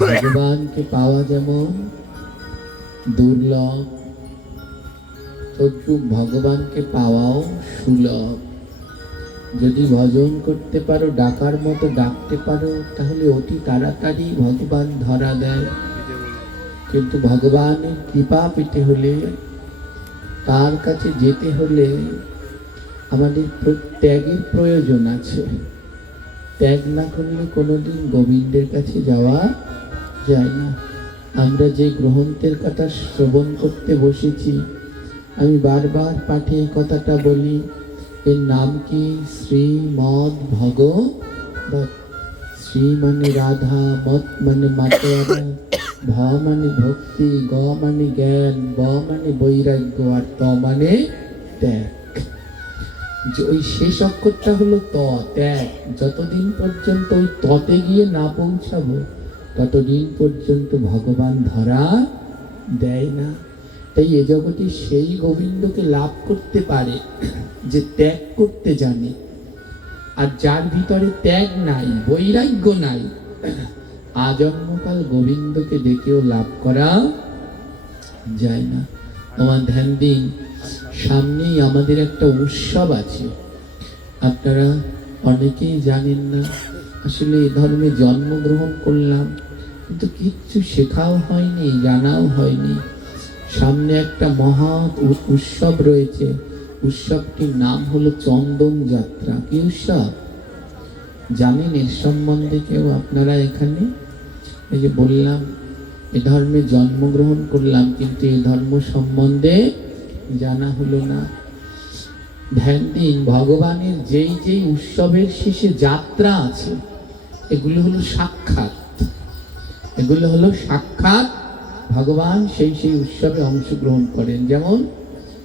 ভগবানকে পাওয়া যেমন দুর্লভ, তদ্রূপ ভগবানকে পাওয়াও সুলভ। যদি ভজন করতে পারো, ডাকার মতো ডাকতে পারো, তাহলে অতি তাড়াতাড়ি ভগবান ধরা দেয়। কিন্তু ভগবানের কৃপা পেতে হলে, তার কাছে যেতে হলে আমাদের ত্যাগের প্রয়োজন আছে। ত্যাগ না করলে কোনোদিন গোবিন্দের কাছে যাওয়া যায় না। আমরা যে গ্রন্থের কথা শ্রবণ করতে বসেছি, আমি বারবার পাঠে এই কথাটা বলি, এর নাম কি? শ্রীমদ ভগবত। শ্রী মানে রাধা, মত মানে মাতোয়ারা, ভ মানে ভক্তি, গ মানে জ্ঞান, ব মানে বৈরাগ্য, আর ত মানে ত্যাগ। ওই শেষ অক্ষরটা হলো ত, ত্যাগ। যতদিন পর্যন্ত ওই ততে গিয়ে না পৌঁছাবো, ততদিন পর্যন্ত ভগবান ধরা দেয় না। তাই এ জগতে সেই গোবিন্দকে লাভ করতে পারে যে ত্যাগ করতে জানে। আর যার ভিতরে ত্যাগ নাই, বৈরাগ্য নাই, আজন্মকাল গোবিন্দকে দেখেও লাভ করা যায় না। আমার ধ্যান দিন, সামনেই আমাদের একটা উৎসব আছে। আপনারা অনেকেই জানেন না, আসলে এই ধর্মে জন্মগ্রহণ করলাম কিন্তু কিচ্ছু শেখাও হয়নি, জানাও হয়নি। সামনে একটা মহা উৎসব রয়েছে। উৎসবটির নাম হলো চন্দন যাত্রা। কি উৎসব জানেন এর সম্বন্ধে কেউ? আপনারা এখানে, এই যে বললাম এ ধর্মে জন্মগ্রহণ করলাম কিন্তু এই ধর্ম সম্বন্ধে জানা হলো না। ধ্যান দিন, ভগবানের যেই যেই উৎসবের শেষে যাত্রা আছে, এগুলো হলো সাক্ষাৎ। এগুলো হলো সাক্ষাৎ। ভগবান সেই সেই উৎসবে অংশগ্রহণ করেন। যেমন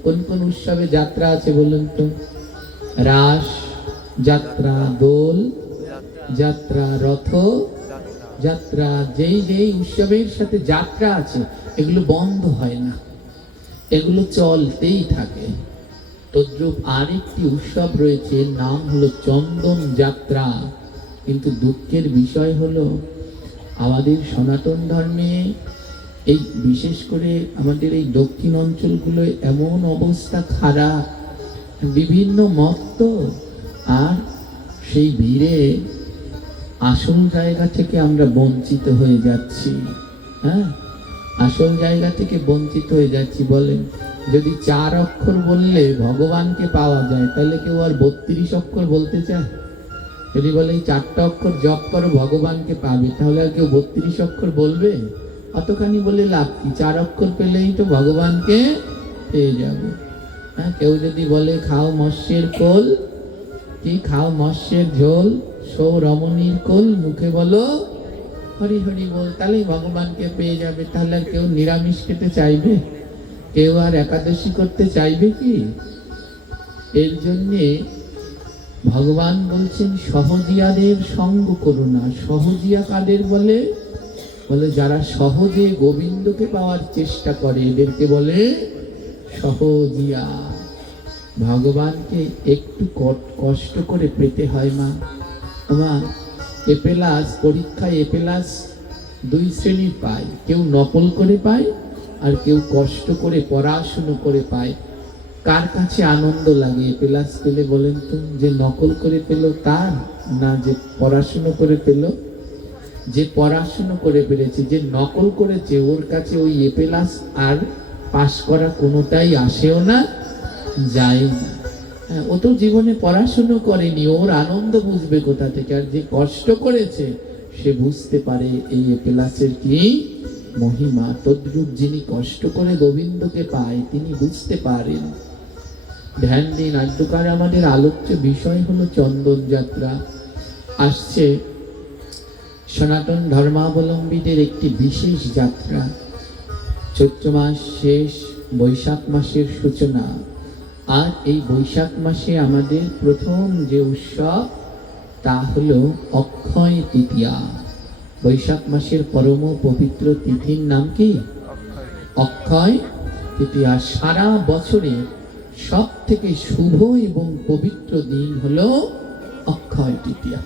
কোন কোন উৎসবে যাত্রা আছে বলুন তো? রাস যাত্রা, দোল যাত্রা, রথ যাত্রা, যেই যেই উৎসবের সাথে যাত্রা আছে এগুলো বন্ধ হয় না, এগুলো চলতেই থাকে। তদ্রূপ আরেকটি উৎসব রয়েছে, নাম হলো চন্দন যাত্রা। কিন্তু দুঃখের বিষয় হলো আমাদের সনাতন ধর্মে এই বিশেষ করে আমাদের এই দক্ষিণ অঞ্চলগুলোয় এমন অবস্থা খারাপ, বিভিন্ন মত, আর সেই ভিড়ে আসল জায়গা থেকে আমরা বঞ্চিত হয়ে যাচ্ছি। হ্যাঁ, আসল জায়গা থেকে বঞ্চিত হয়ে যাচ্ছি। বলেন, যদি 4 অক্ষর বললে ভগবানকে পাওয়া যায়, তাহলে কেউ আর 32 অক্ষর বলতে চায়? যদি বলে এই 4টা অক্ষর জপ করো ভগবানকে পাবে, তাহলে আর কেউ 32 অক্ষর বলবে? অতখানি বলে লাভ কি? 4 অক্ষর পেলেই তো ভগবানকে পেয়ে যাব। হ্যাঁ, কেউ যদি বলে খাও মৎস্যের কোল, কি খাও মৎস্যের ঝোল, সৌ রমণীর কোল, মুখে বলো হরি হরি বল, তাহলেই ভগবানকে পেয়ে যাবে। তাহলে আর কেউ নিরামিষ খেতে চাইবে? কেউ আর একাদশী করতে চাইবে কি? এর জন্যে ভগবান বলছেন সহজিয়াদের সঙ্গ করো না। সহজিয়া কাদের বলে? বলে যারা সহজে গোবিন্দকে পাওয়ার চেষ্টা করে, এদেরকে বলে সহজিয়া। ভগবানকে একটু কষ্ট করে পেতে হয়। মা এপেলাস পরীক্ষায় এপেলাস 2 শ্রেণীর পায়, কেউ নকল করে পায় আর কেউ কষ্ট করে পড়াশুনো করে পায়। কার কাছে আনন্দ লাগে এপেলাস পেলে বলেন তো? যে নকল করে পেল তার, না যে পড়াশুনো করে পেল? যে পড়াশুনো করে পেরেছে, যে নকল করেছে, ওর কাছে ওই এপেলাস আর পাশ করা কোনোটাই আসেও না, যায় না। ও তো জীবনে পড়াশুনো করেনি, ওর আনন্দ বুঝবে কোথা থেকে? আর যে কষ্ট করেছে সে বুঝতে পারে এই এপেলাসের কি মহিমা। তদ্রূপ যিনি কষ্ট করে গোবিন্দকে পায় তিনি বুঝতে পারেন। ধ্যান দিন, আজকাল আমাদের আলোচ্য বিষয় হলো চন্দন যাত্রা। আসছে সনাতন ধর্মাবলম্বীদের একটি বিশেষ যাত্রা। চৈত্র মাস শেষ, বৈশাখ মাসের সূচনা। আর এই বৈশাখ মাসে আমাদের প্রথম যে উৎসব তা হলো অক্ষয় তৃতীয়া। বৈশাখ মাসের পরম পবিত্র তিথির নাম কি? অক্ষয় তৃতীয়া। সারা বছরে সব থেকে শুভ এবং পবিত্র দিন হলো অক্ষয় তৃতীয়া।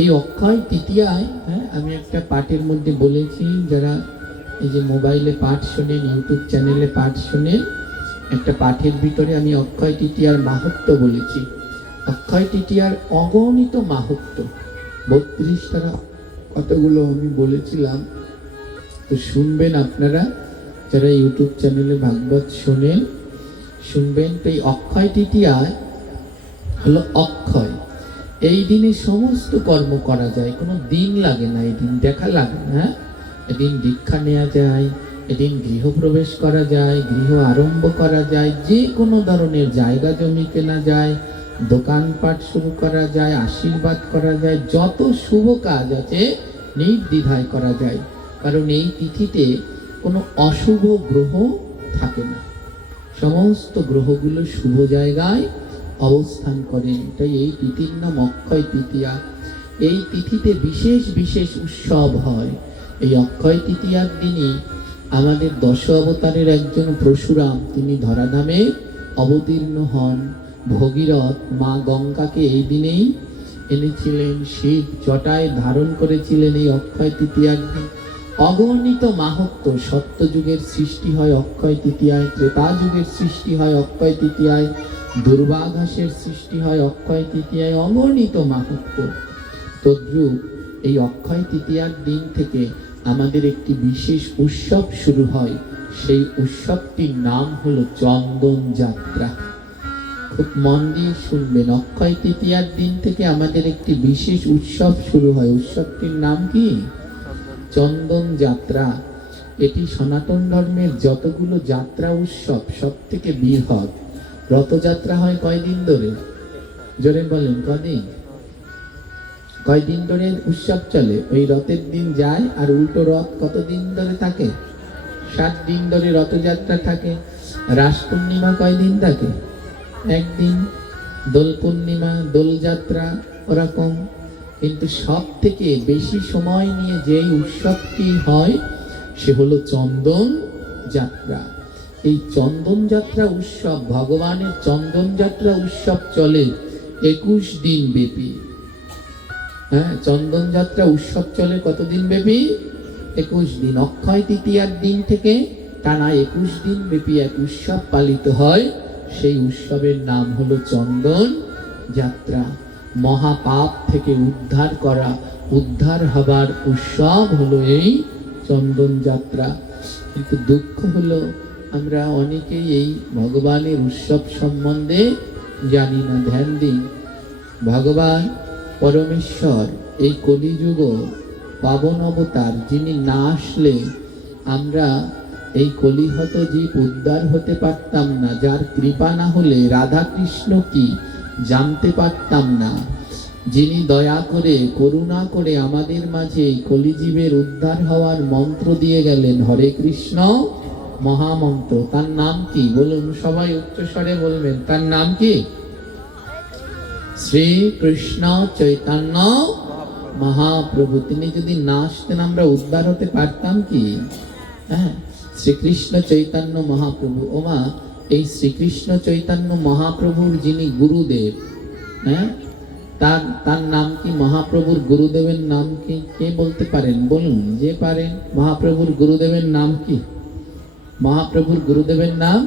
এই অক্ষয় তৃতীয়ায়, আমি একটা পাঠের মধ্যে বলেছি, যারা এই যে মোবাইলে পাঠ শোনেন, ইউটিউব চ্যানেলে পাঠ শোনেন, একটা পাঠের ভিতরে আমি অক্ষয় তৃতীয়ার মাহাত্ম্য বলেছি। অক্ষয় তৃতীয়ার অগণিত মাহাত্ম্য 32টা কতগুলো আমি বলেছিলাম, তো শুনবেন আপনারা যারা ইউটিউব চ্যানেলে ভাগবত শোনেন, শুনবেন। তো এই অক্ষয় তৃতীয়ায় হলো অক্ষয়, এই দিনে সমস্ত কর্ম করা যায়, কোনো দিন লাগে না, এই দিন দেখা লাগে না। এদিন দীক্ষা নেওয়া যায়, এদিন গৃহপ্রবেশ করা যায়, গৃহ আরম্ভ করা যায়, যে কোনো ধরনের জায়গা জমি কেনা যায়, দোকানপাট শুরু করা যায়, আশীর্বাদ করা যায়, যত শুভ কাজ আছে নির্দ্বিধায় করা যায়, কারণ এই তিথিতে কোনো অশুভ গ্রহ থাকে না, সমস্ত গ্রহগুলো শুভ জায়গায় অবস্থান করেন। তাই এই তিথির নাম অক্ষয় তৃতীয়া। এই তিথিতে বিশেষ বিশেষ উৎসব হয়। এই অক্ষয় তৃতীয়ার দিনই আমাদের 10 অবতারের একজন পরশুরাম, তিনি ধরাধামে অবতীর্ণ হন। ভগীরথ মা গঙ্গাকে এই দিনেই এনেছিলেন, শিব জটায় ধারণ করেছিলেন এই অক্ষয় তৃতীয়ার দিন। অগণিত মাহাত্ম্য, সত্যযুগের সৃষ্টি হয় অক্ষয় তৃতীয়ায়, ত্রেতা যুগের সৃষ্টি হয় অক্ষয় তৃতীয়ায়, দুর্বাঘাসের সৃষ্টি হয় অক্ষয় তৃতীয়ায়, অগণিত মাহাত্ম্য। তদ্রূপ এই অক্ষয় তৃতীয়ার দিন থেকে আমাদের একটি বিশেষ উৎসব শুরু হয়। সেই উৎসবটির নাম হলো চন্দন যাত্রা। খুব মন দিয়ে শুনবেন, অক্ষয় তৃতীয়ার দিন থেকে আমাদের একটি বিশেষ উৎসব শুরু হয়। উৎসবটির নাম কি? চন্দন যাত্রা। এটি সনাতন ধর্মের যতগুলো যাত্রা উৎসব সব থেকে বৃহৎ। রথযাত্রা হয় কয়দিন ধরে? জোরে বলেন, কদিন? কয়দিন ধরে উৎসব চলে? ওই রথের দিন যায় আর উল্টো রথ কতদিন ধরে থাকে? 7 দিন ধরে রথযাত্রা থাকে। রাস পূর্ণিমা কয়দিন থাকে? একদিন। দোল পূর্ণিমা, দোলযাত্রা ওরকম। কিন্তু সব থেকে বেশি সময় নিয়ে যেই উৎসবটি হয় সে হলো চন্দন যাত্রা। এই চন্দন যাত্রা উৎসব, ভগবানের চন্দন যাত্রা উৎসব চলে 21 দিন ব্যাপী। চন্দন যাত্রা উৎসব চলে কতদিন ব্যাপী? 21 দিন। অক্ষয় তৃতীয়ার দিন থেকে টানা 21 দিন ব্যাপী এক উৎসব পালিত হয়। সেই উৎসবের নাম হলো চন্দন যাত্রা। মহাপাপ থেকে উদ্ধার হবার উৎসব হলো এই চন্দন যাত্রা। কিন্তু দুঃখ হলো আমরা অনেকেই এই ভগবানের উৎসব সম্বন্ধে জানি না। ধ্যান দিন, ভগবান পরমেশ্বর এই কলিযুগ পাবন অবতার, যিনি না আসলে আমরা এই কলিহত জীব উদ্ধার হতে পারতাম না। যার কৃপা না হলে রাধা কৃষ্ণ কি জানতে পারতাম না। যিনি দয়া করে করুণা করে আমাদের মাঝে এই কলিজীবের উদ্ধার হওয়ার মন্ত্র দিয়ে গেলেন, হরে কৃষ্ণ মহামন্ত্র। তার নাম কি? বলুন সবাই উচ্চস্বরে বলবেন, তার নাম কি? শ্রী কৃষ্ণ চৈতন্য মহাপ্রভু। তিনি যদি না আসতেন আমরা উদ্ধার হতে পারতাম কি? শ্রীকৃষ্ণ চৈতন্য মহাপ্রভু। ওমা, এই শ্রীকৃষ্ণ চৈতন্য মহাপ্রভুর যিনি গুরুদেব, তার নাম কি? মহাপ্রভুর গুরুদেবের নাম কি? কে বলতে পারেন? বলুন যে পারেন। মহাপ্রভুর গুরুদেবের নাম কি? মহাপ্রভুর গুরুদেবের নাম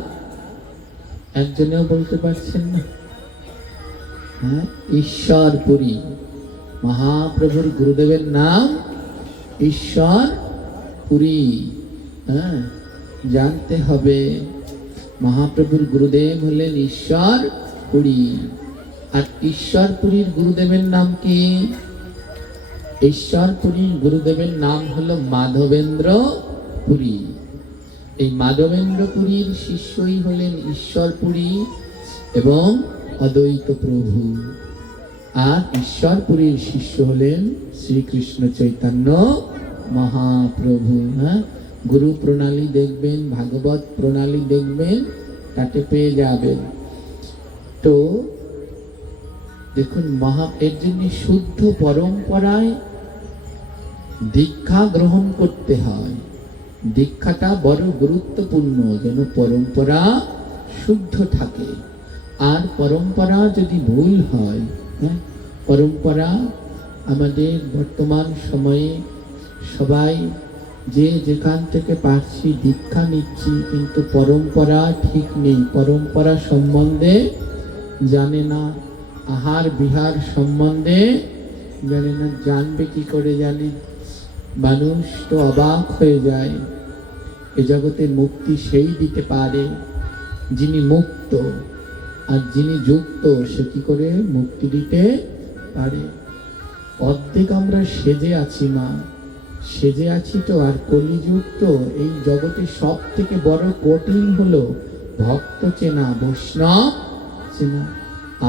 একজনেও বলতে পারছেন না? ঈশ্বরপুরী। মহাপ্রভুর গুরুদেবের নাম ঈশ্বরপুরী। জানতে হবে, মহাপ্রভুর গুরুদেব হলেন ঈশ্বরপুরী। আর ঈশ্বরপুরীর গুরুদেবের নাম কি? ঈশ্বরপুরীর গুরুদেবের নাম হলো মাধবেন্দ্র পুরী। এই মাধবেন্দ্র পুরীর শিষ্যই হলেন ঈশ্বরপুরী এবং অদ্বৈত প্রভু। আর ঈশ্বরপুরীর শিষ্য হলেন শ্রীকৃষ্ণ চৈতন্য মহাপ্রভু। গুরু প্রণালী দেখবেন, ভাগবত প্রণালী দেখবেন, তাতে পেয়ে যাবেন। তো দেখুন, এর জন্য শুদ্ধ পরম্পরায় দীক্ষা গ্রহণ করতে হয়। দীক্ষাটা বড় গুরুত্বপূর্ণ, যেন পরম্পরা শুদ্ধ থাকে। আর পরম্পরা যদি ভুল হয়, পরম্পরা আমাদের বর্তমান সময়ে সবাই যে যেখান থেকে পারছি দীক্ষা নিচ্ছি, কিন্তু পরম্পরা ঠিক নেই, পরম্পরা সম্বন্ধে জানে না, আহার বিহার সম্বন্ধে জানে না। জানবে কি করে জানে? মানুষ তো অবাক হয়ে যায়। এ জগতে মুক্তি সেই দিতে পারে যিনি মুক্ত, আর যিনি যুক্ত সে কি করে মুক্তি দিতে পারে? অর্ধেক আমরা সেজে আছি মা, সেজে আছি তো। আর কলিযুগ তো, এই জগতে সব থেকে বড় কঠিন হলো ভক্ত চেনা, বৈষ্ণব চেনা।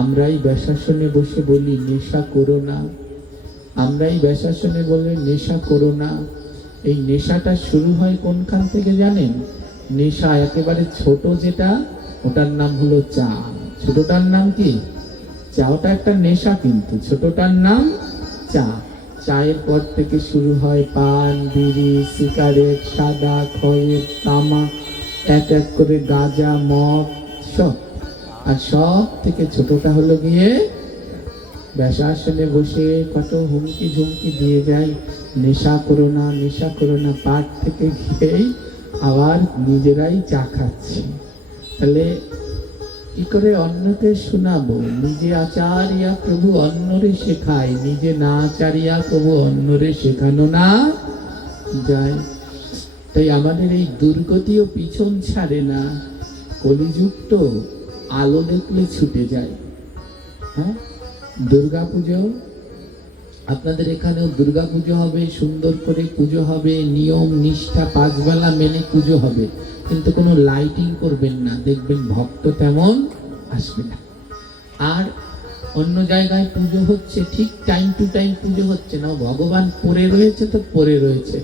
আমরাই ব্যাসাসনে বসে বলি নেশা করো না, আমরাই ব্যাসাসনে বলে নেশা করো না। এই নেশাটা শুরু হয় কোনখান থেকে জানেন? নেশা একেবারে ছোট যেটা, ওটার নাম হলো চা। ছোটটার নাম কি? চা। ওটা একটা নেশা, কিন্তু ছোটটার নাম চা। চায়ের পর থেকে শুরু হয় পান, বিড়ি, সিগারেট, সাদা, খয়ের, তামাক, এক এক করে গাঁজা, মদ, সব। আর সব থেকে ছোটটা হলো গিয়ে ব্যাসাসনে বসে কত হুমকি ঝুমকি দিয়ে যায়, নেশা করো না, নেশা করো না। পাঠ থেকে গিয়েই আবার নিজেরাই চা খাচ্ছে। তাহলে কি করে অন্যকে শোনাবো? নিজে আচারিয়া প্রভু অন্যরে শেখায়, নিজে না আচারিয়া প্রভু অন্যরে শেখানো না যায়। তাই আমাদের এই দুর্গতিও পিছন ছাড়ে না। কলিযুগ তো, আলো দেখলে ছুটে যায়। হ্যাঁ, দুর্গা পুজো, আপনাদের এখানেও দুর্গা পুজো হবে, সুন্দর করে পুজো হবে, নিয়ম নিষ্ঠা 5 বেলা মেনে পুজো হবে, কিন্তু কোনো লাইটিং করবেন না, দেখবেন ভক্ত তেমন আসবে না। আর অন্য জায়গায় পুজো হচ্ছে, ঠিক টাইম টু টাইম পুজো হচ্ছে না, ভগবান পড়ে রয়েছে তো পড়ে রয়েছে,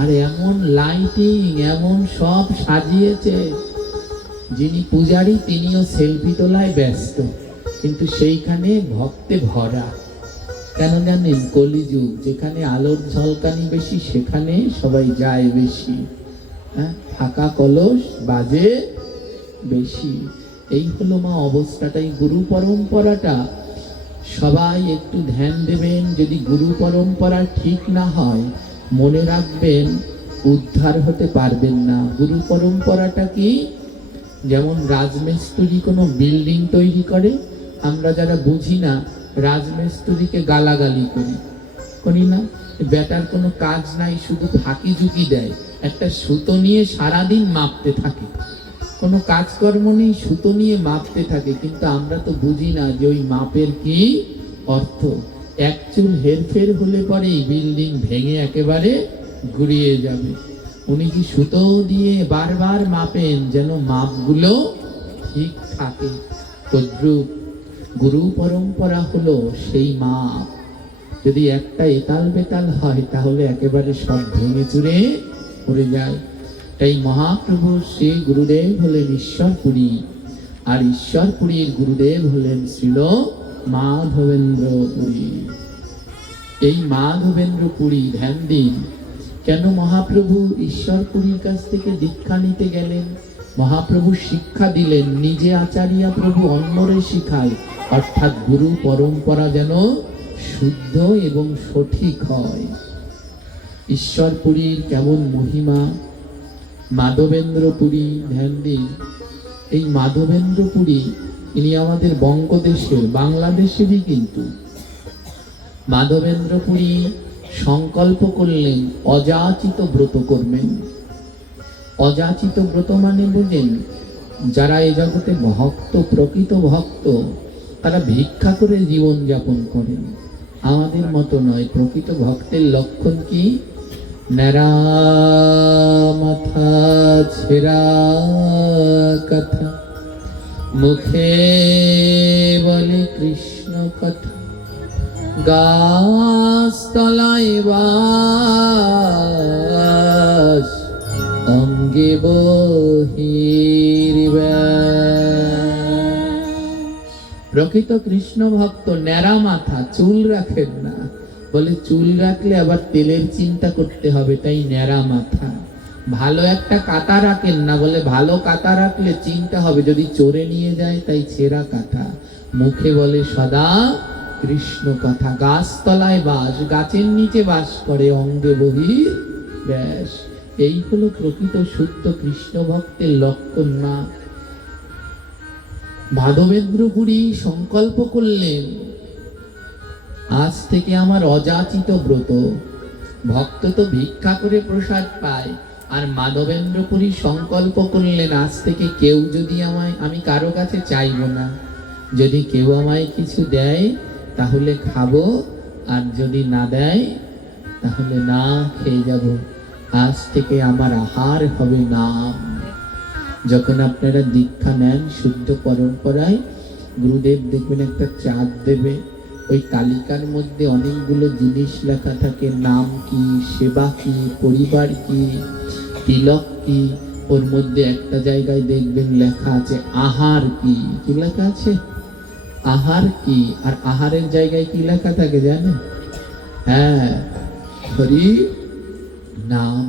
আর এমন লাইটিং, এমন সব সাজিয়েছে, যিনি পূজারী তিনিও সেলফি তোলায় ব্যস্ত, কিন্তু সেইখানে ভক্তে ভরা। কেন জানেন? কলিযুগ, যেখানে আলোর ঝলকানি বেশি সেখানে সবাই যায় বেশি। হ্যাঁ, ফাঁকা কলস বাজে বেশি। এই হলো মা অবস্থাটাই। গুরু পরম্পরাটা সবাই একটু ধ্যান দেবেন। যদি গুরু পরম্পরা ঠিক না হয়, মনে রাখবেন উদ্ধার হতে পারবেন না। গুরু পরম্পরাটা কি? যেমন রাজমিস্ত্রি কোনো বিল্ডিং তৈরি করে, আমরা যারা বুঝি না রাজমিস্ত্রিকে গালাগালি করি না? বেটার কোনো কাজ নাই, শুধু ফাঁকি ঝুঁকি দেয়, একটা সুতো নিয়ে সারাদিন মাপতে থাকে, কোনো কাজকর্ম নেই, সুতো নিয়ে মাপতে থাকে। কিন্তু আমরা তো বুঝি না যে ওই মাপের কি অর্থ। এক চুল হেরফের হলে পরে এই বিল্ডিং ভেঙে একেবারে গুড়িয়ে যাবে। উনি কি সুতো দিয়ে বারবার মাপেন যেন মাপগুলো ঠিক থাকে। তদ্রূপ গুরু পরম্পরা হলো সেই মাপ। যদি একটা এতাল বেতাল হয় তাহলে একেবারে সব ভেঙে চুরে পড়ে যায়। তাই মহাপ্রভু শ্রী গুরুদেব হলেন ঈশ্বরপুরী, আর ঈশ্বরপুরীর গুরুদেব হলেন শ্রীল মাধবেন্দ্র পুরী। এই মাধবেন্দ্র পুরী ধ্যান দিন। কেন মহাপ্রভু ঈশ্বরপুরীর কাছ থেকে দীক্ষা নিতে গেলেন? মহাপ্রভু শিক্ষা দিলেন, নিজে আচারিয়া প্রভু অন্যরে শিখায়, অর্থাৎ গুরু পরম্পরা যেন শুদ্ধ এবং সঠিক হয়। ঈশ্বরপুরীর কেমন মহিমা। মাধবেন্দ্র পুরী ধ্যান দিন। এই মাধবেন্দ্র পুরী ইনি আমাদের বঙ্গদেশের, বাংলাদেশেরই, কিন্তু মাধবেন্দ্র পুরী সংকল্প করলেন অযাচিত ব্রত করবেন। অযাচিত ব্রত মানে বুঝেন? যারা এ জগতে ভক্ত, প্রকৃত ভক্ত, তারা ভিক্ষা করে জীবন যাপন করেন, আমাদের মতো নয়। প্রকৃত ভক্তের লক্ষণ কি? ন্যাড়া মাথা, ছেঁড়া কথা, মুখে বলে কৃষ্ণ কথা, গাছতলায় বাস, অঙ্গে প্রকৃত কৃষ্ণ ভক্ত ন্যাড়া মাথা, চুল রাখেন না। বলে চুল রাখলে আবার তেলের চিন্তা করতে হবে, তাই ন্যাড়া মাথা। ভালো একটা কাঁটা রাখেন না, বলে ভালো কাঁটা রাখলে চিন্তা হবে যদি চোরে নিয়ে যায়, তাই ছেঁড়া কাঁটা। মুখে বলে সদা কৃষ্ণ কথা। গাছতলায় বাস, গাছের নিচে বাস করে, অঙ্গে বহির ব্যাস। এই হলো প্রকৃত শুদ্ধ কৃষ্ণ ভক্তের লক্ষণ। না, মাধবেন্দ্র পুরী সংকল্প করলেন, আজ থেকে আমার অযাচিত ব্রত। ভক্ত তো ভিক্ষা করে প্রসাদ পায়, আর মাধবেন্দ্র পুরী সংকল্প করলেন, আজ থেকে কেউ যদি আমি কারো কাছে চাইব না, যদি কেউ আমায় কিছু দেয় তাহলে খাবো, আর যদি না দেয় তাহলে না খেয়ে যাব। আজ থেকে আমার আহার হবে নাম। যখন আপনারা দীক্ষা নেন শুদ্ধ পরম্পরায়, গুরুদেব দেখবেন একটা চাঁদ দেবে, ওই তালিকার মধ্যে অনেকগুলো জিনিস লেখা থাকে, নাম কি, সেবা কি, পরিবার কি, তিলক কি। ওর মধ্যে একটা জায়গায় দেখবেন লেখা আছে আহার কি। কি লেখা আছে? আহার কি। আর আহারের জায়গায় কি লেখা থাকে জানেন? হ্যাঁ, হরি নাম।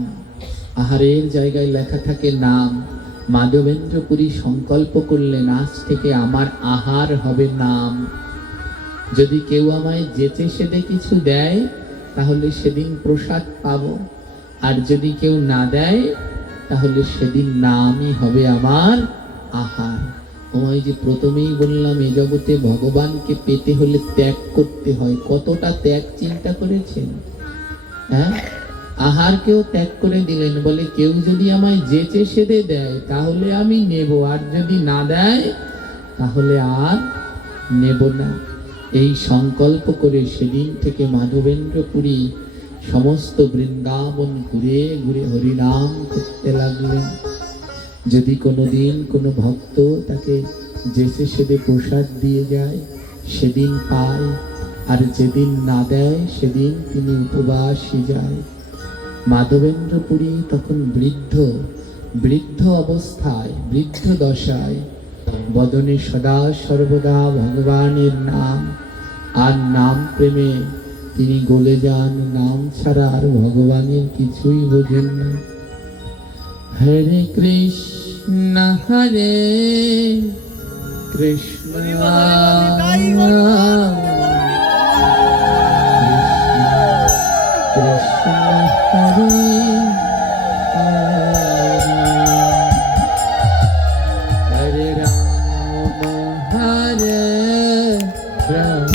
আহারের জায়গায় লেখা থাকে নাম। মাধবেন্দ্র পুরী সংকল্প করলেন, আজ থেকে আমার আহার হবে নাম। যদি কেউ আমায় যেচে সেদে কিছু দেয় তাহলে সেদিন প্রসাদ পাবো, আর যদি কেউ না দেয় তাহলে সেদিন নামই হবে আমার আহার। ওই যে প্রথমেই বললাম, এ জগতে ভগবানকে পেতে হলে ত্যাগ করতে হয়। কতটা ত্যাগ চিন্তা করেছেন? হ্যাঁ, আহারকেও ত্যাগ করে দিলেন, বলে কেউ যদি আমায় যেচে সেদে দেয় তাহলে আমি নেব, আর যদি না দেয় তাহলে আর নেব না। এই সংকল্প করে সেদিন থেকে মাধবেন্দ্র পুরী সমস্ত বৃন্দাবন ঘুরে ঘুরে হরিনাম করতে লাগলেন। যদি কোনোদিন কোনো ভক্ত তাকে যেচে সেদে প্রসাদ দিয়ে যায় সেদিন পায়, আর যেদিন না দেয় সেদিন তিনি উপবাসী যায়। মাধবেন্দ্র পুরী তখন বৃদ্ধ অবস্থায়, বৃদ্ধ দশায়, বদনে সদা সর্বদা ভগবানের নাম আর নাম প্রেমে তিনি গলে যান। নাম ছাড়া আর ভগবানের কিছুই বোঝেন না। হরে কৃষ্ণ হরে কৃষ্ণ কৃষ্ণ হরে হরে রাম হরে রাম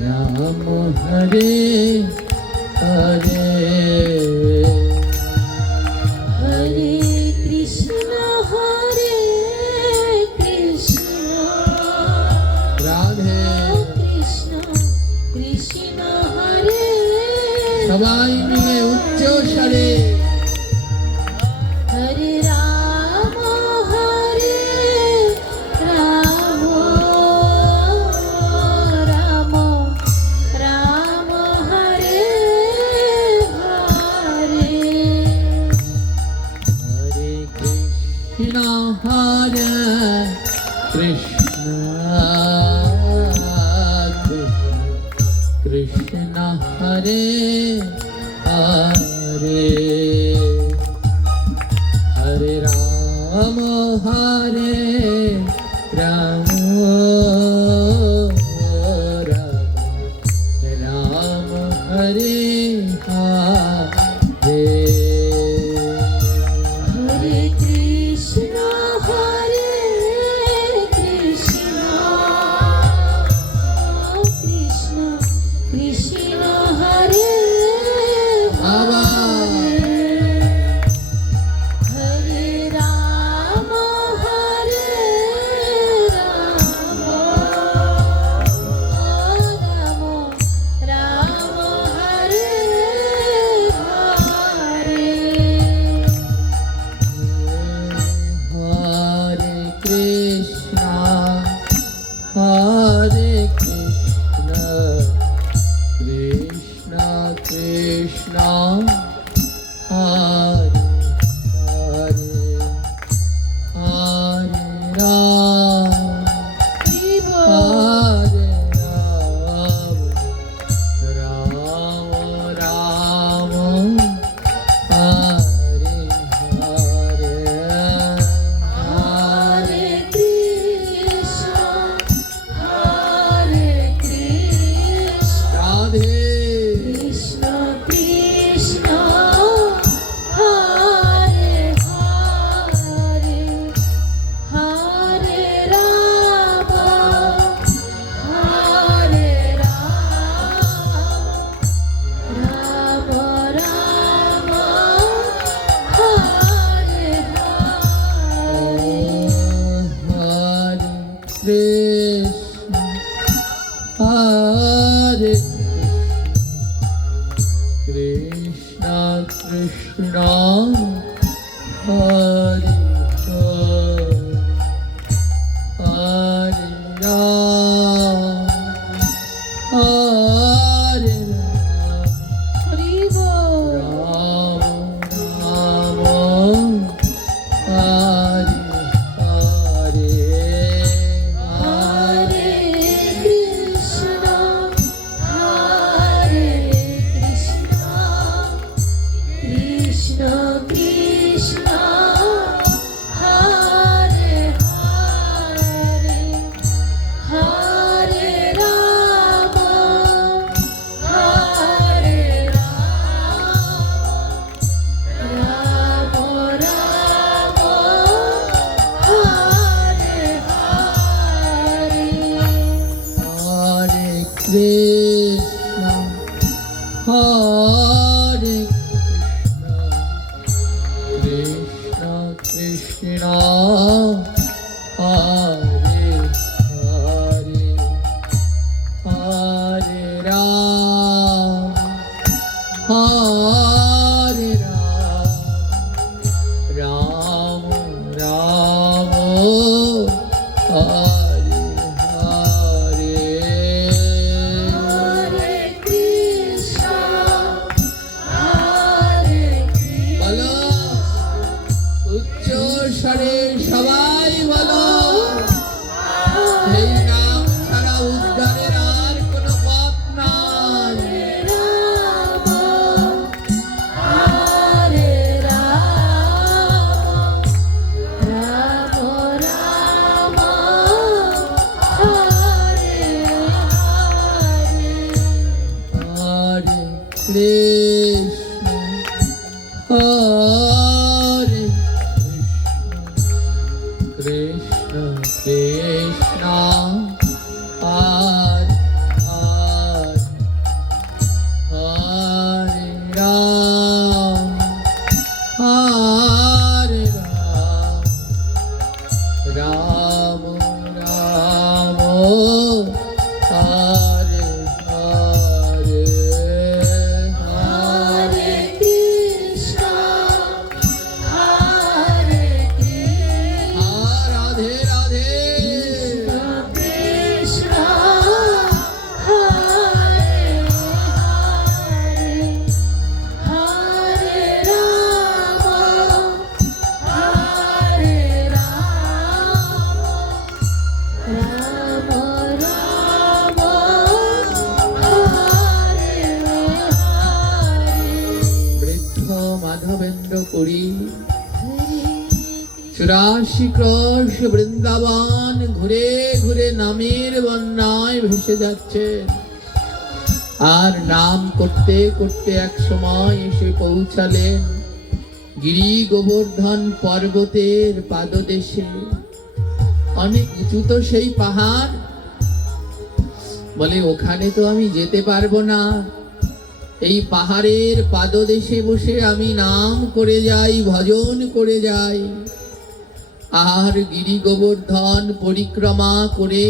রাম হরে হরে হরে কৃষ্ণ রাধে কৃষ্ণ কৃষ্ণ হরে। সবাই মিলে উচ্চ স্বরে হরে রাম রাম রাম রাম হরে হরে। হরে কৃষ্ণ হরে কৃষ্ণ কৃষ্ণ হরে হরে হরে রাম রাম রাম হরে হরে। হরে কৃষ্ণ কৃষ্ণ কৃষ্ণ হরে আবার হরে রাম রাম রাম হরে কৃষ্ণ হরে হরে রাম হরে রাম হরি বল। রাম রাম হরে হরে হরে কৃষ্ণ হরে কৃষ্ণ কৃষ্ণ কৃষ্ণ হরে হরে হরে রাম হরে রাম রাম রাম হরে হরে হরে কৃষ্ণ হরে কৃষ্ণ কৃষ্ণ হরে হরে হরে রাম হরে রাম রাম রাম হরে হরে হরে কৃষ্ণ হরে বলো উচ্চ স্বরে সবাই বলো এই নাম ছাড়া উদ্ধারের আর কোনো পথ নাই। রাম হরে রাম রাম রাম হরে হরে হরে কৃষ্ণ হরে কৃষ্ণ কৃষ্ণ হরে হরে হরে রাম হরে রাম রাম রাম হরে হরে হরে কৃষ্ণ হরে কৃষ্ণ রাধে রাধে কৃষ্ণ হরে হরে হরে রাম হরে রাম রাম হরে বৃদ্ধ মাধবেন্দ্র পুরী হরে 84 ক্রোশ বৃন্দাবন ঘুরে ঘুরে নামের বন্যায় ভেসে যাচ্ছে আর নাম করতে করতে এক সময় এসে পৌঁছালেন গিরি গোবর্ধন পর্বতের পাদদেশে। অনেক উঁচু তো সেই পাহাড়, বলে ওখানে তো আমি যেতে পারবো না, এই পাহাড়ের পাদদেশে বসে আমি নাম করে যাই, ভজন করে যাই। আর গিরি গোবর্ধন পরিক্রমা করে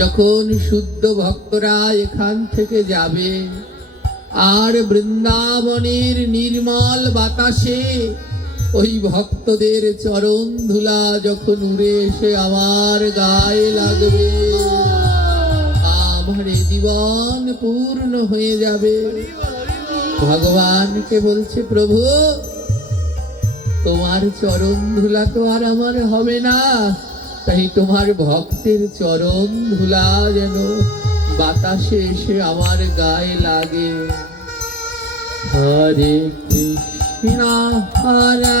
যখন শুদ্ধ ভক্তরা এখান থেকে যাবে আর বৃন্দাবনের নির্মল বাতাসে ওই ভক্তদের চরণ ধুলা যখন উড়ে এসে আমার গায়ে লাগবে, আমার এ জীবন পূর্ণ হয়ে যাবে। ভগবানকে বলছে, প্রভু তোমার চরণ ধুলা তো আর আমার হবে না, তাই তোমার ভক্তের চরণ ধুলা যেন বাতাসে এসে আমার গায়ে লাগে। হরে কৃষ্ণ হরে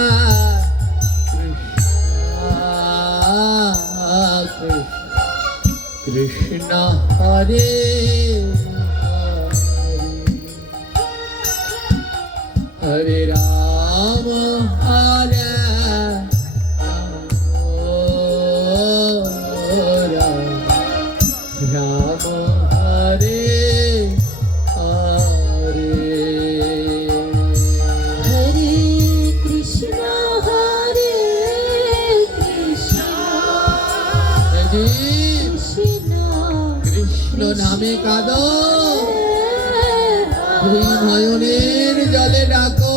কৃষ্ণ কৃষ্ণ হরে হরে রাম হরে রাম হরে হরে হরে কৃষ্ণ হরে কৃষ্ণ কৃষ্ণ কৃষ্ণ নামে কাঁদো, দুই নয়নের জলে ডাকো,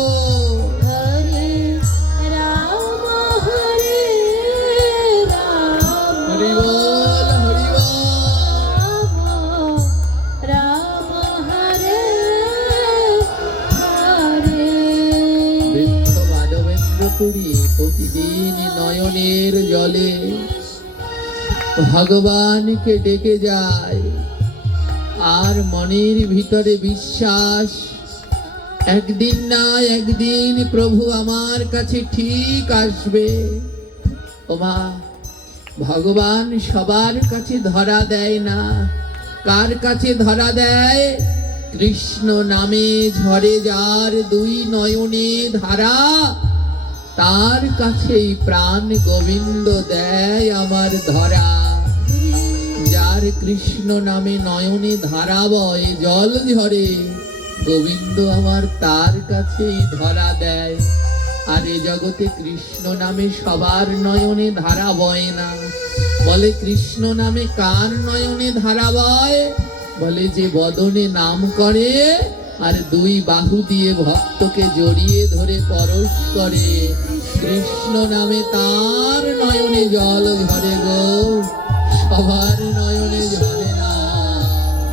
করি প্রতিদিন নয়নের জলে ভগবানকে ডেকে যায়, আর মনের ভিতরে বিশ্বাস একদিন না একদিন প্রভু আমার কাছে ঠিক আসবে। ওমা, ভগবান সবার কাছে ধরা দেয় না। কার কাছে ধরা দেয়? কৃষ্ণ নামে ঝরে যার দুই নয়নে ধারা, তার কাছেই প্রাণ গোবিন্দ দেয় আমার ধরা। যার কৃষ্ণ নামে নয়নে ধারা বয়, জল ঝরে, গোবিন্দ আমার তার কাছেই ধরা দেয়। আর এ জগতে কৃষ্ণ নামে সবার নয়নে ধারা বয় না। বলে কৃষ্ণ নামে কার নয়নে ধারা বয়? বলে যে বদনে নাম করে আর দুই বাহু দিয়ে ভক্তকে জড়িয়ে ধরে পরশ করে, কৃষ্ণ নামে তার নয়নে জল ঝরে গো, সবার নয়নে ঝরে না।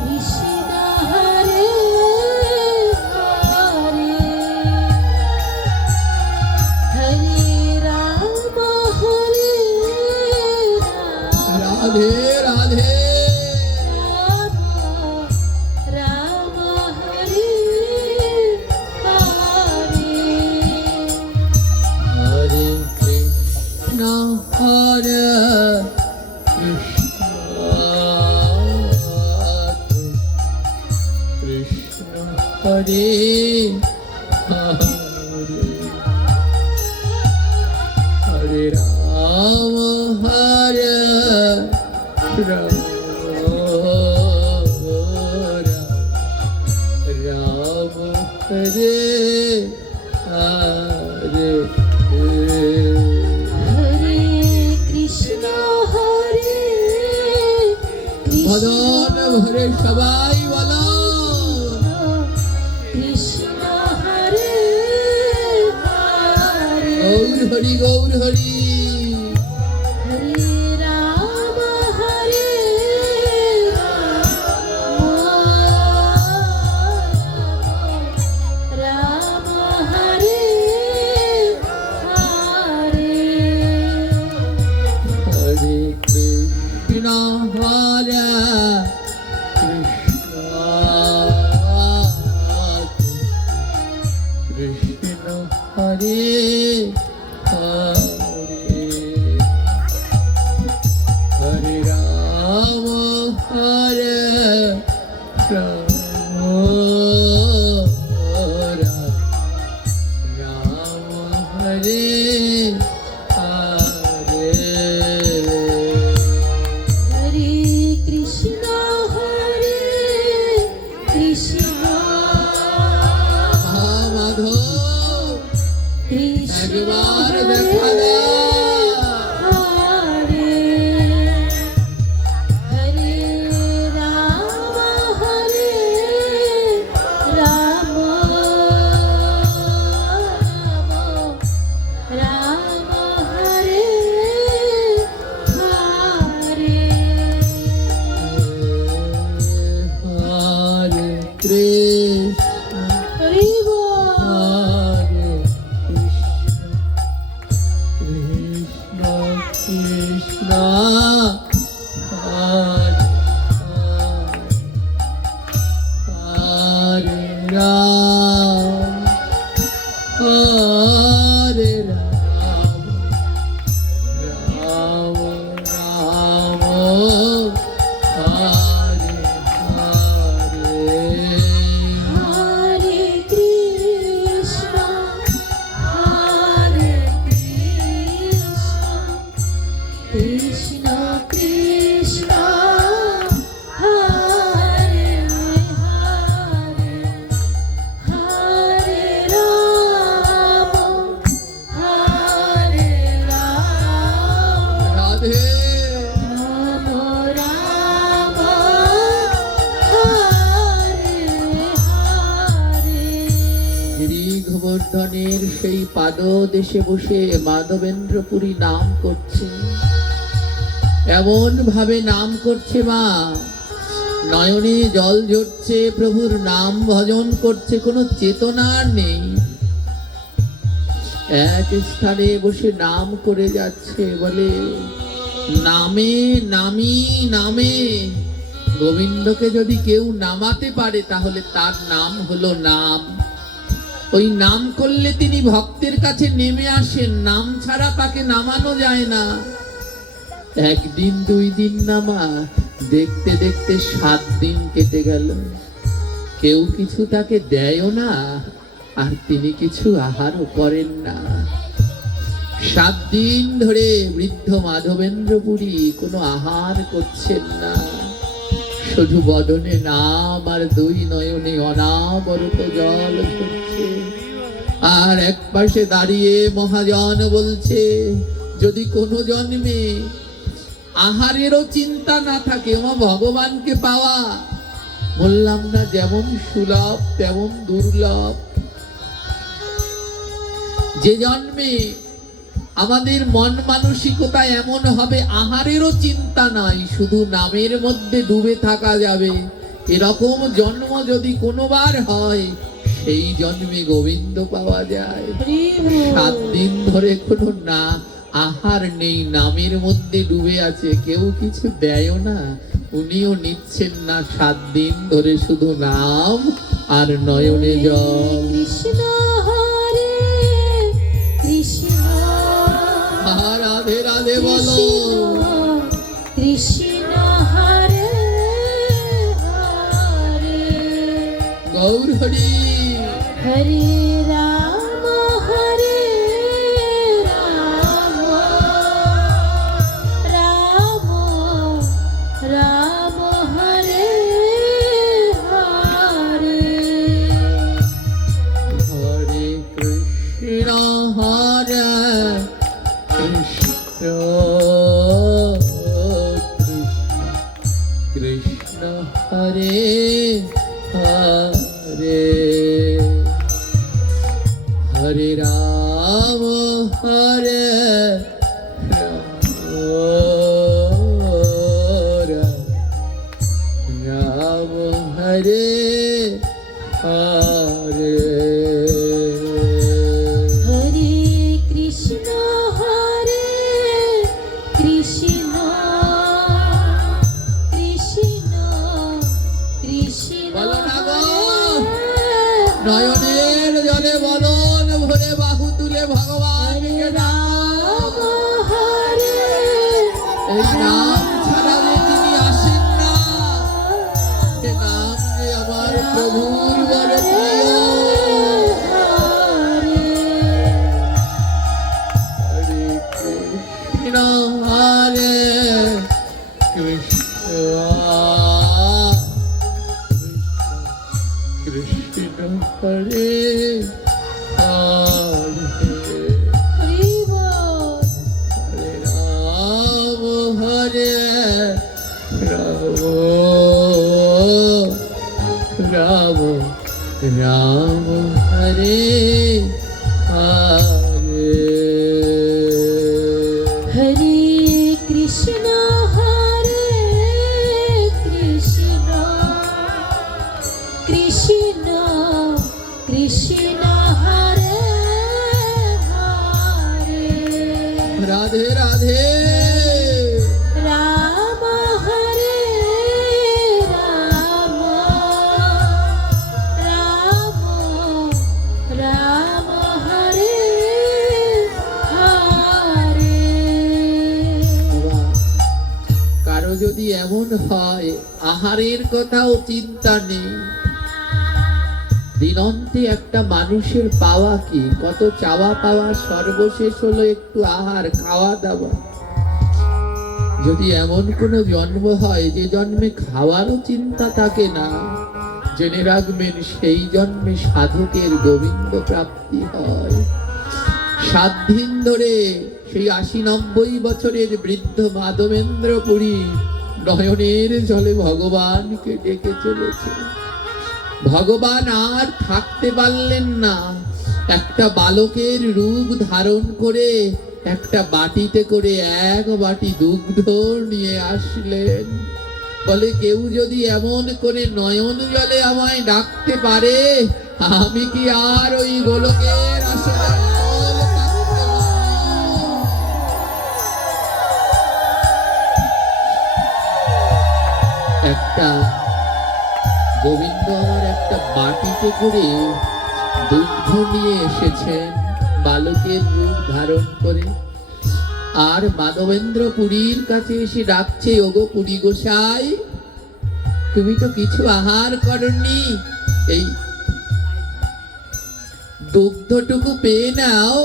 কৃষ্ণ হরে হরে, হরে রাম হরে রাম, রাধে রাধে, রাম হরে হরে, হরে কৃষ্ণ হরে কৃষ্ণ, কৃষ্ণ হরে হরে, হরে রাম হরে রাম, রাম হরে হরে, হরে কৃষ্ণ হরে কৃষ্ণ, ভজন ভরে সবাই বলো, কৃষ্ণ হরে হরে, গৌর হরি গৌর হরি, হরে রাম হরে রাম, রাম হরে হরে, হরে কৃষ্ণ হরে কৃষ্ণ, কৃষ্ণ হরে হরে, হরে রাম হরে রাম, রাম হরে হরে, হরে কৃষ্ণ হরে কৃষ্ণ, মাধব কৃষ্ণ একবার হরে দেখা দাও। হরে, হরে রাম হরে রাম, রাম হরে হরে, হরে কৃষ্ণ হরি বল। হরে কৃষ্ণ, কৃষ্ণ কৃষ্ণ হরে হরে, রাম হরে রাম, রাম রাম হরে হরে, হরে কৃষ্ণ হরে কৃষ্ণ, কৃষ্ণ কৃষ্ণ হরে হরে, হরে রাম হরে রাম, রাধে রাম রাম হরে হরে, গিরিগোবর্ধনের সেই পাদদেশে বসে মাধবেন্দ্রপুরী নাম করছে, এমন ভাবে নাম করছে মা, নয়নে জল ঝরছে, প্রভুর নাম ভজন করছে, কোনো চেতনা নেই। এক স্থানে বসে নাম করে যাচ্ছে, বলে নামে নামি নামে। গোবিন্দকে যদি কেউ নামাতে পারে তাহলে তার নাম হলো নাম। ওই নাম করলে তিনি ভক্তের কাছে নেমে আসেন, নাম ছাড়া তাকে নামানো যায় না। একদিন দুই দিন নামা, দেখতে দেখতে 7 দিন কেটে গেল। কেউ কিছু তাকে দেয়ও না, আর তিনি কিছু আহারও করেন না। 7 দিন ধরে বৃদ্ধ মাধবেন্দ্র পুরী কোনো আহার করছেন না, শুধু বদনে নাম আর 2 নয়নে অনাবরত জল ঝরছে। আর এক পাশে দাঁড়িয়ে মহাজন বলছে, যদি কোনো জন্মে আহারেরও চিন্তা না থাকে, ওমা ভগবানকে পাওয়া বললাম না যেমন সুলভ তেমন দুর্লভ। যে জন্মে আমাদের মন মানসিকতা এমন হবে আহারেরও চিন্তা নাই, শুধু নামের মধ্যে ডুবে থাকা যাবে, এরকম জন্ম যদি কোনোবার হয়, সেই জন্মে গোবিন্দ পাওয়া যায়। 7 দিন ধরে কোনো না আহার নেই, নামের মধ্যে ডুবে আছে, কেউ কিছু দেয়ও না, উনিও নিচ্ছেন না। 7 দিন ধরে শুধু নাম আর নয়নে জল। কৃষ্ণ হরে কৃষ্ণ, রাধে রাধে বলো। কৃষ্ণ হরে হরে, গৌর হরি। হরে রাম হরে রাম, রাম রাম হরে হরে, হরে কৃষ্ণ হরে কৃষ্ণ, কৃষ্ণ হরে হরে, হরে রাম হরে রাম, রাম হরে হরে। হরে কৃষ্ণ হরে কৃষ্ণ, কৃষ্ণ কৃষ্ণ বলো না গো। হরে নয়নের জলে বদন ভরে বাহু তুলে ভগবানকে রাম হরে, এই নাম ছাড়া যে তিনি আসেন না, সে নাম যে আমার প্রভুর বড় প্রিয়। হরে কৃষ্ণ হরে কৃষ্ণ, কৃষ্ণ হরে হরে, হরি বল। হরে রাম হরে রাম, রাম রাম হরে হরে। হরে কৃষ্ণ হরে কৃষ্ণ, কৃষ্ণ কৃষ্ণ হরে হরে, রাধে রাধে। রাম হরে রাম, রাম রাম হরে হরে। বাবা, কারো যদি এমন হয় আহারের কথাও চিন্তা নেই, দিনন্তে একটা মানুষের পাওয়া কি, কত চাওয়া পাওয়া, সর্বশেষ হলো একটু আহার, খাওয়া দাওয়া। যদি এমন কোনো জন্ম হয় যে জন্মে খাওয়ারও চিন্তা থাকে না, জেনে রাখবেন সেই জন্মে সাধকের গোবিন্দ প্রাপ্তি হয়। 7 দিন ধরে সেই 80-90 বছরের বৃদ্ধ মাধবেন্দ্র পুরী নয়নের জলে ভগবানকে ডেকে চলেছে। ভগবান আর থাকতে পারলেন না, একটা বালকের রূপ ধারণ করে একটা বাটিতে করে 1 বাটি দুগ্ধ নিয়ে আসলেন। বলে কেউ যদি এমন করে নয়ন জলে আমায় ডাকতে পারে, আমি কি আর ওই গোলকের আসলে গোবিন্দ আমার একটা বাটিতে করে দুগ্ধ নিয়ে এসেছেন বালকের রূপ ধারণ করে। আর মাধবেন্দ্র পুরীর কাছে এসে ডাকছে, ওগো পুরী গোসাই, তুমি তো কিছু আহার করনি, এই দুগ্ধটুকু পেয়ে নাও।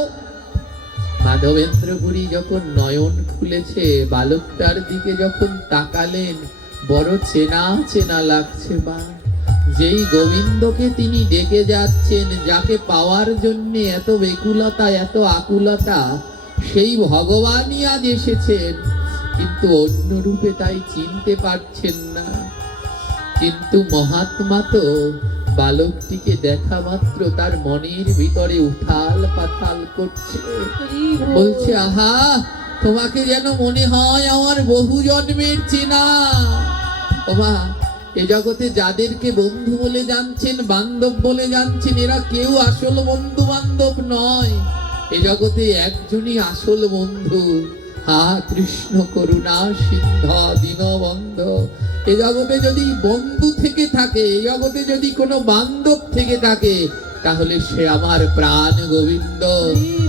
মাধবেন্দ্র পুরী যখন নয়ন খুলেছে, বালকটার দিকে যখন তাকালেন, বড় চেনা চেনা লাগছে মা। যেই গোবিন্দকে তিনি ডেকে যাচ্ছেন, যাকে পাওয়ার জন্য এত বেকুলতা এত আকুলতা, সেই ভগবানই আজ এসেছেন, কিন্তু অন্য রূপে তাই চিনতে পারছেন না। কিন্তু মহাত্মা তো বালকটিকে দেখা মাত্র তার মনের ভিতরে উথাল পাতাল করছে, বলছে, আহা, তোমাকে যেন মনে হয় আমার বহু জন্মের চেনা। ওমা, এ জগতে যাদেরকে বন্ধু বলে জানছেন, বান্ধব বলে জানছেন, এরা কেউ আসল বন্ধু বান্ধব নয়। এ জগতে একজনই আসল বন্ধু, হা কৃষ্ণ করুণা সিন্ধ দীনবন্ধ। এ জগতে যদি বন্ধু থেকে থাকে, এ জগতে যদি কোনো বান্ধব থেকে থাকে, তাহলে সে আমার প্রাণ গোবিন্দ।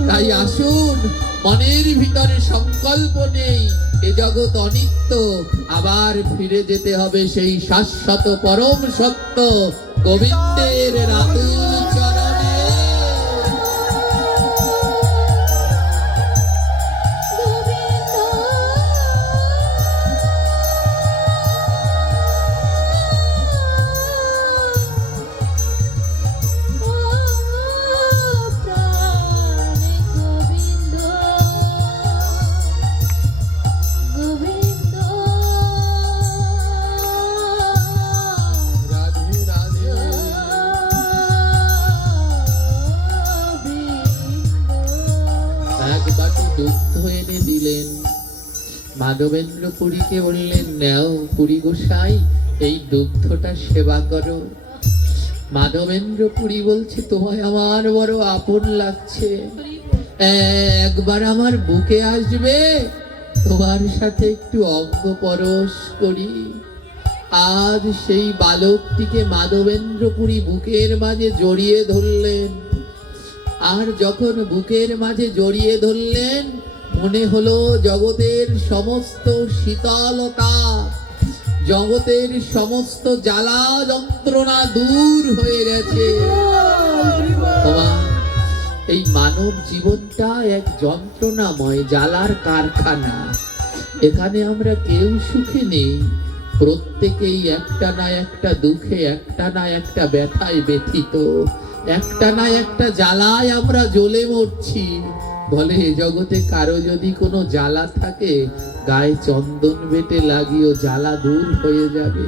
তাই আসুন, মনের ভিতরে সংকল্প নেই, এ জগৎ অনিত্য, আবার ফিরে যেতে হবে সেই শাশ্বত পরম সত্য গোবিন্দের রাতুল চরণে। রাধে রাধে। এক বাটি দুগ্ধ এনে দিলেন, মাধবেন্দ্র পুরীকে বললেন, নাও পুরী গোসাই, এই দুগ্ধটা সেবা করো। মাধবেন্দ্র পুরী বলছে, তোমায় আমার বড় আপন লাগছে, একবার আমার বুকে আসবে, তোমার সাথে একটু অঙ্গ পরশ করি। আজ সেই বালকটিকে মাধবেন্দ্র পুরী বুকের মাঝে জড়িয়ে ধরলেন। আর যখন বুকের মাঝে জড়িয়ে ধরলেন, মনে হলো জগতের সমস্ত শীতলতা, জগতের সমস্ত জ্বালা যন্ত্রণা দূর হয়ে গেছে। ওমা, এই মানব জীবনটা এক যন্ত্রণাময় জ্বালার কারখানা। এখানে আমরা কেউ সুখে নেই, প্রত্যেকেই একটা না একটা দুঃখে, একটা না একটা ব্যথায় ব্যথিত, একটা না একটা জ্বালায় আমরা জ্বলে মরছি। বলে, এ জগতে কারো যদি কোনো জ্বালা থাকে, গায়ে চন্দন বেটে লাগিও, জ্বালা দূর হয়ে যাবে।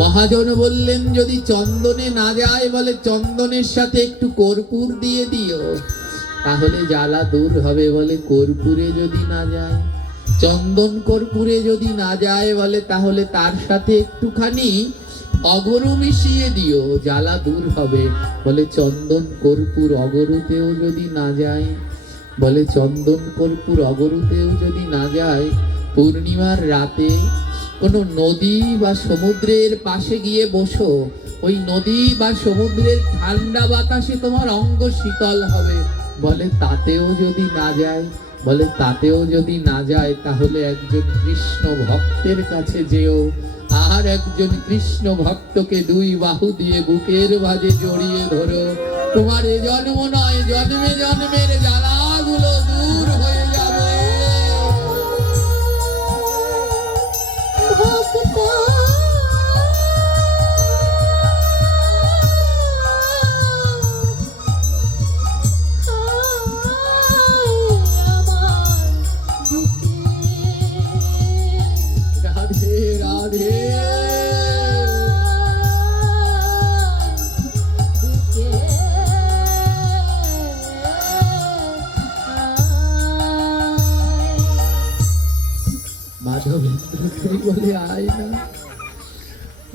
মহাজন বললেন, যদি চন্দনে না যায়, বলে চন্দনের সাথে একটু কর্পূর দিয়ে দিও, তাহলে জ্বালা দূর হবে। বলে, কর্পূরে যদি না যায়, চন্দন কর্পূরে যদি না যায়, বলে তাহলে তার সাথে একটুখানি অগরু মিশিয়ে দিও, জ্বালা দূর হবে। বলে, চন্দন কর্পূর অগরুতেও যদি না যায়, বলে চন্দন কর্পূর অগরুতেও যদি না যায়, পূর্ণিমার রাতে কোনো নদী বা সমুদ্রের পাশে গিয়ে বসো, ওই নদী বা সমুদ্রের ঠান্ডা বাতাসে তোমার অঙ্গ শীতল হবে। বলে, তাতেও যদি না যায়, বলে তাতেও যদি না যায়, তাহলে একজন কৃষ্ণ ভক্তের কাছে যেও, আর একজন কৃষ্ণ ভক্তকে দুই বাহু দিয়ে বুকের মাঝে জড়িয়ে ধরো, তোমার এ জন্ম নয়, জন্মে জন্মের জ্বালাগুলো দূর হয়ে যাবে। রাধে রাধে। মাধবেন্দ্র পুরী বলে, আয় না,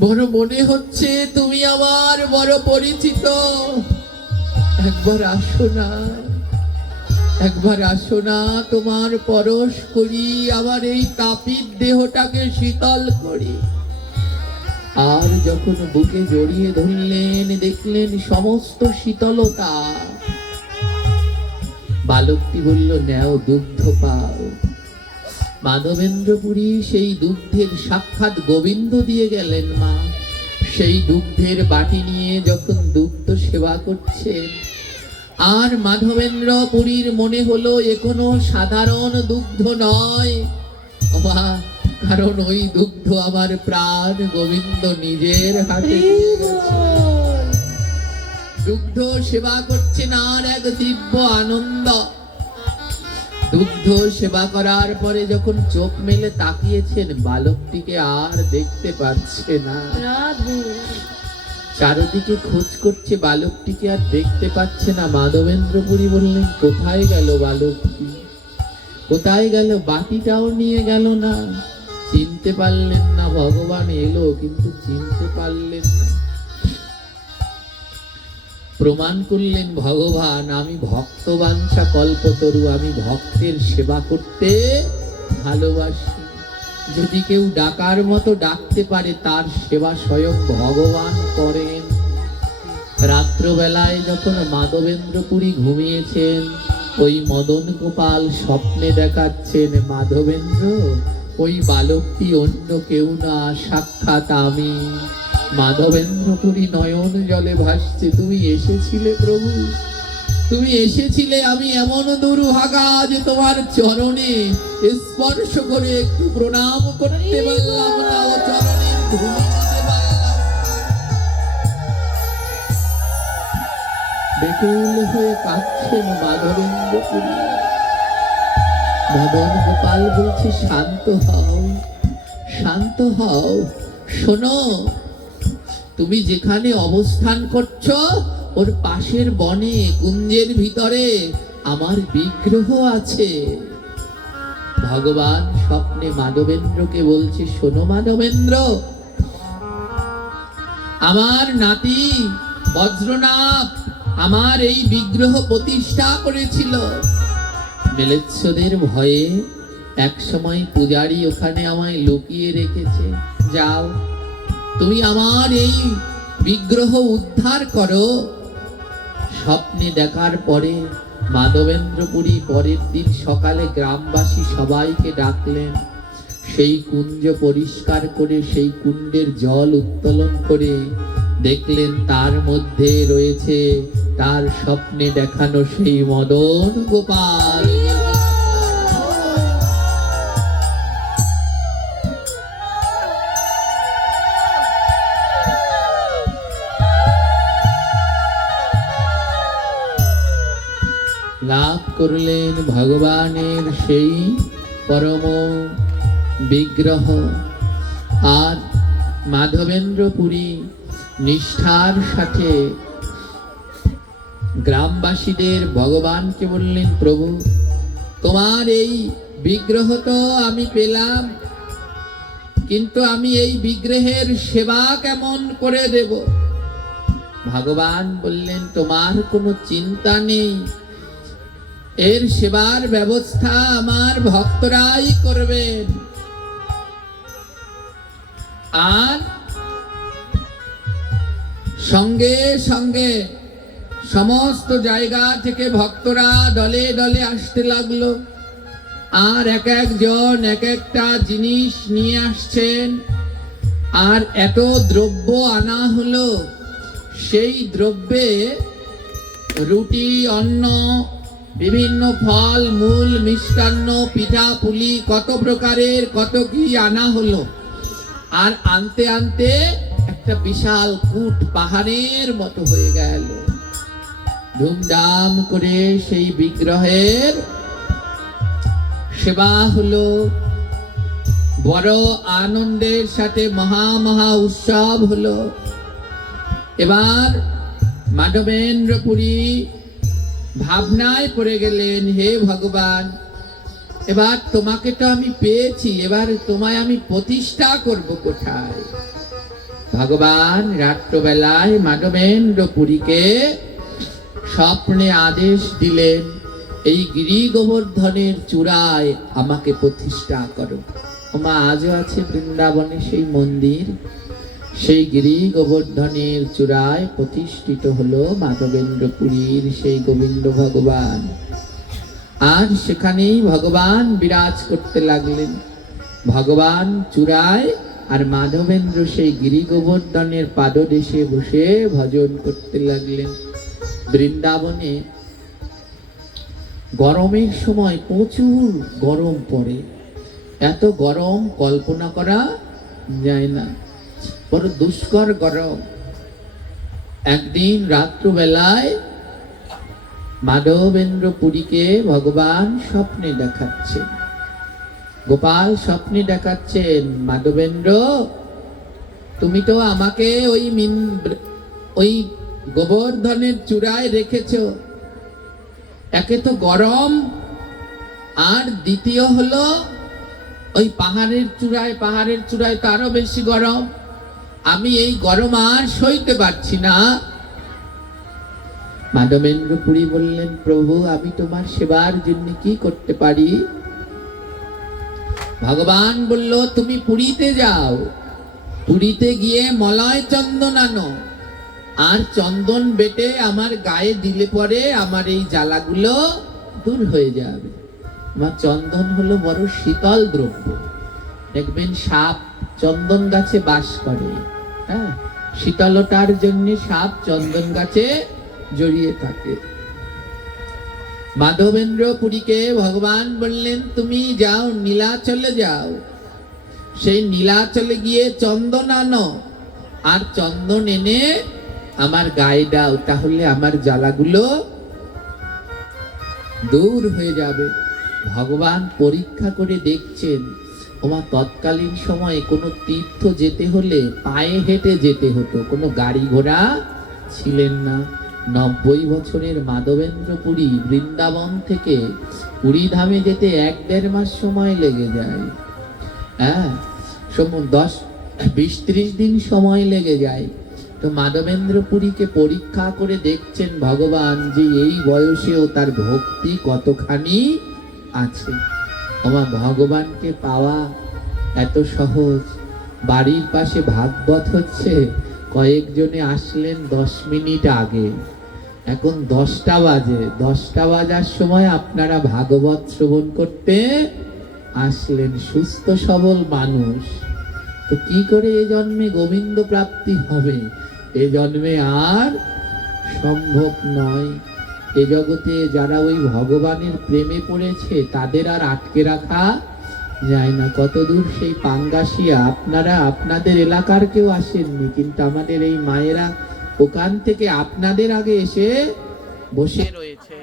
বড় মনে হচ্ছে তুমি আমার বড় পরিচিত, একবার আসো না, একবার আসো না, তোমার পরশ করি, আমার এই তাপিত দেহটাকে শীতল করি। আর যখন বুকে জড়িয়ে ধরলেন, দেখলেন সমস্ত শীতলতা। বালকটি বলল, নেও দুগ্ধ পাও। মাধবেন্দ্রপুরী সেই দুগ্ধের সাক্ষাৎ গোবিন্দ দিয়ে গেলেন মা। সেই দুগ্ধের বাটি নিয়ে যখন দুগ্ধ সেবা করছেন, আর মাধবেন্দ্রপুরীর মনে হলো এ কোনো সাধারণ দুগ্ধ নয়, কারণ ওই দুগ্ধ আমার প্রাণ গোবিন্দ নিজের হাতে দিয়ে গেছে। দুগ্ধ সেবা করছেন আর এক দিব্য আনন্দ। দুগ্ধ সেবা করার পরে যখন চোখ মেলে তাকিয়েছেন, বালকটিকে আর দেখতে পাচ্ছে না। রাধে চারিদিকে খোঁজ করছে, বালকটিকে আর দেখতে পাচ্ছে না। মাধবেন্দ্রপুরী বললেন, কোথায় গেল বালকটি, কোথায় গেল? বাটিটাও নিয়ে গেল না। চিনতে পারলেন না। ভগবান এলো কিন্তু চিনতে পারলেন না। প্রমাণ করলেন ভগবান, আমি ভক্তবাঞ্ছা কল্পতরু, আমি ভক্তের সেবা করতে ভালোবাসি। যদি কেউ ডাকার মতো ডাকতে পারে, তার সেবা স্বয়ং ভগবান করেন। রাত্রবেলায় যখন মাধবেন্দ্রপুরী ঘুমিয়েছেন, ওই মদন গোপাল স্বপ্নে দেখাচ্ছেন, মাধবেন্দ্র ওই বালকটি অন্য কেউ না, সাক্ষাৎ আমি। মাধবেন্দ্রপুরী নয়ন জলে ভাসছে, তুমি এসেছিলে প্রভু, তুমি এসেছিলে। আমি এমন দুর্ভাগা যে তোমার চরণে স্পর্শ করে একটু প্রণাম করতে পারলাম না, ও চরণের ধুলি দিতে পারলাম না। বেকুল হয়ে কাঁদছেন মাধবেন্দ্রপুরী। মদন গোপাল বলছে, শান্ত হও, শান্ত হও। শোনো, তুমি যেখানে অবস্থান করছো, ওর পাশের বনে কুঞ্জের ভিতরে আমার বিগ্রহ আছে। ভগবান স্বপ্নে মাধবেন্দ্রকে বলছে, শোনো মাধবেন্দ্র, আমার নাতি বজ্রনাভ আমার এই বিগ্রহ প্রতিষ্ঠা করেছিল। মেলেচ্ছদের ভয়ে এক সময় পূজারী ওখানে আমায় লুকিয়ে রেখেছে। যাও, তুমি আমার এই বিগ্রহ উদ্ধার করো। স্বপ্নে দেখার পরে মাধবেন্দ্রপুরী পরের দিন সকালে গ্রামবাসী সবাইকে ডাকলেন। সেই কুঞ্জ পরিষ্কার করে সেই কুণ্ডের জল উত্তোলন করে দেখলেন তার মধ্যে রয়েছে তার স্বপ্নে দেখানো সেই মদন গোপাল। লাভ করলেন ভগবানের সেই পরম বিগ্রহ। আর মাধবেন্দ্রপুরী নিষ্ঠার সাথে গ্রামবাসীদের ভগবানকে বললেন, প্রভু তোমার এই বিগ্রহ তো আমি পেলাম, কিন্তু আমি এই বিগ্রহের সেবা কেমন করে দেব? ভগবান বললেন, তোমার কোনো চিন্তা নেই, এর সেবার ব্যবস্থা আমার ভক্তরাই করবেন। আর সঙ্গে সঙ্গে সমস্ত জায়গা থেকে ভক্তরা দলে দলে আসতে লাগলো। আর এক একজন এক একটা জিনিস নিয়ে আসছেন। আর এত দ্রব্য আনা হলো, সেই দ্রব্যে রুটি, অন্ন, বিভিন্ন ফল মূল, মিষ্টান্ন, পিঠা পুলি, কত প্রকারের কত কি আনা হলো। আর আনতে আনতে একটা বিশাল কূট পাহাড়ের মতো হয়ে গেল। ধুমধাম করে সেই বিগ্রহের সেবা হলো। বড় আনন্দের সাথে মহা উৎসব হলো। এবার মাধবেন্দ্রপুরী ভাবনায় পড়ে গেলেন, হে ভগবান, এবার তোমাকে তো আমি পেয়েছি, এবার তোমায় আমি প্রতিষ্ঠা করব কোথায়? ভগবান রাত্রবেলায় মাধবেন্দ্রপুরীকে স্বপ্নে আদেশ দিলেন, এই গিরি গোবর্ধনের চূড়ায় আমাকে প্রতিষ্ঠা করো। মা আজও আছে বৃন্দাবনে সেই মন্দির। সেই গিরি গোবর্ধনের চূড়ায় প্রতিষ্ঠিত হলো মাধবেন্দ্রপুরীর সেই গোবিন্দ ভগবান। আর সেখানেই ভগবান বিরাজ করতে লাগলেন। ভগবান চূড়ায় আর মাধবেন্দ্র সেই গিরি গোবর্ধনের পাদদেশে বসে ভজন করতে লাগলেন। বৃন্দাবনে গরমের সময় প্রচুর গরম পড়ে, এত গরম কল্পনা করা যায় না, বড় দুষ্কর গরম। একদিন রাত্রবেলায় মাধবেন্দ্র পুরীকে ভগবান স্বপ্নে দেখাচ্ছেন। গোপাল স্বপ্নে দেখাচ্ছেন, মাধবেন্দ্র তুমি তো আমাকে ওই গোবর্ধনের চূড়ায় রেখেছ, একে তো গরম, আর দ্বিতীয় হলো ওই পাহাড়ের চূড়ায় তো আরো বেশি গরম। আমি এই গরম আর সইতে পারছি না। মাধবেন্দ্র পুরী বললেন, প্রভু আমি তোমার সেবার জন্য কি করতে পারি? ভগবান বলল, তুমি পুরীতে যাও, পুরীতে গিয়ে মলয় চন্দন আনো, আর চন্দন বেটে আমার গায়ে দিলে পরে আমার এই জ্বালাগুলো দূর হয়ে যাবে। আমার চন্দন হলো বড় শীতল দ্রব্য। দেখবেন সাপ চন্দন গাছে বাস করে, হ্যাঁ, শীতলতার জন্য সাপ চন্দন গাছে জড়িয়ে থাকে। মাধবেন্দ্র পুরীকে ভগবান বললেন, তুমি যাও নীলাচলে যাও, সেই নীলাচলে গিয়ে চন্দন আনো, আর চন্দন এনে আমার গায়ে দাও, তাহলে আমার জ্বালাগুলো দূর হয়ে যাবে। ভগবান পরীক্ষা করে দেখছেন, ওমা তৎকালীন সময়ে কোনো তীর্থ যেতে হলে পায়ে হেঁটে যেতে হতো, কোনো গাড়ি ঘোড়া ছিলেন না। 90 বছরের মাধবেন্দ্র পুরী বৃন্দাবন থেকে পুরী ধামে যেতে 1-1.5 মাস সময় লেগে যায়। হ্যাঁ, 10-20-30 দিন সময় লেগে যায়। তো মাধবেন্দ্র পুরীকে পরীক্ষা করে দেখছেন ভগবান যে এই বয়সেও তার ভক্তি কতখানি আছে। আমার ভগবানকে পাওয়া এত সহজ। বাড়ির পাশে ভাগবত হচ্ছে, কয়েকজনে আসলেন 10 মিনিট আগে, এখন 10টা বাজে, 10টা বাজার সময় আপনারা ভাগবত শ্রবণ করতে আসলেন। সুস্থ সবল মানুষ, তো কি করে এ জন্মে গোবিন্দ প্রাপ্তি হবে? এ জন্মে আর সম্ভব নয়। এ জগতে যারা ওই ভগবানের প্রেমে পড়েছে তাদের আর আটকে রাখা যায় না। কতদূর সেই পাঙ্গাসিয়া, আপনারা আপনাদের এলাকার কেউ আসেননি, কিন্তু আমাদের এই মায়েরা ওখান থেকে আপনাদের আগে এসে বসে রয়েছে।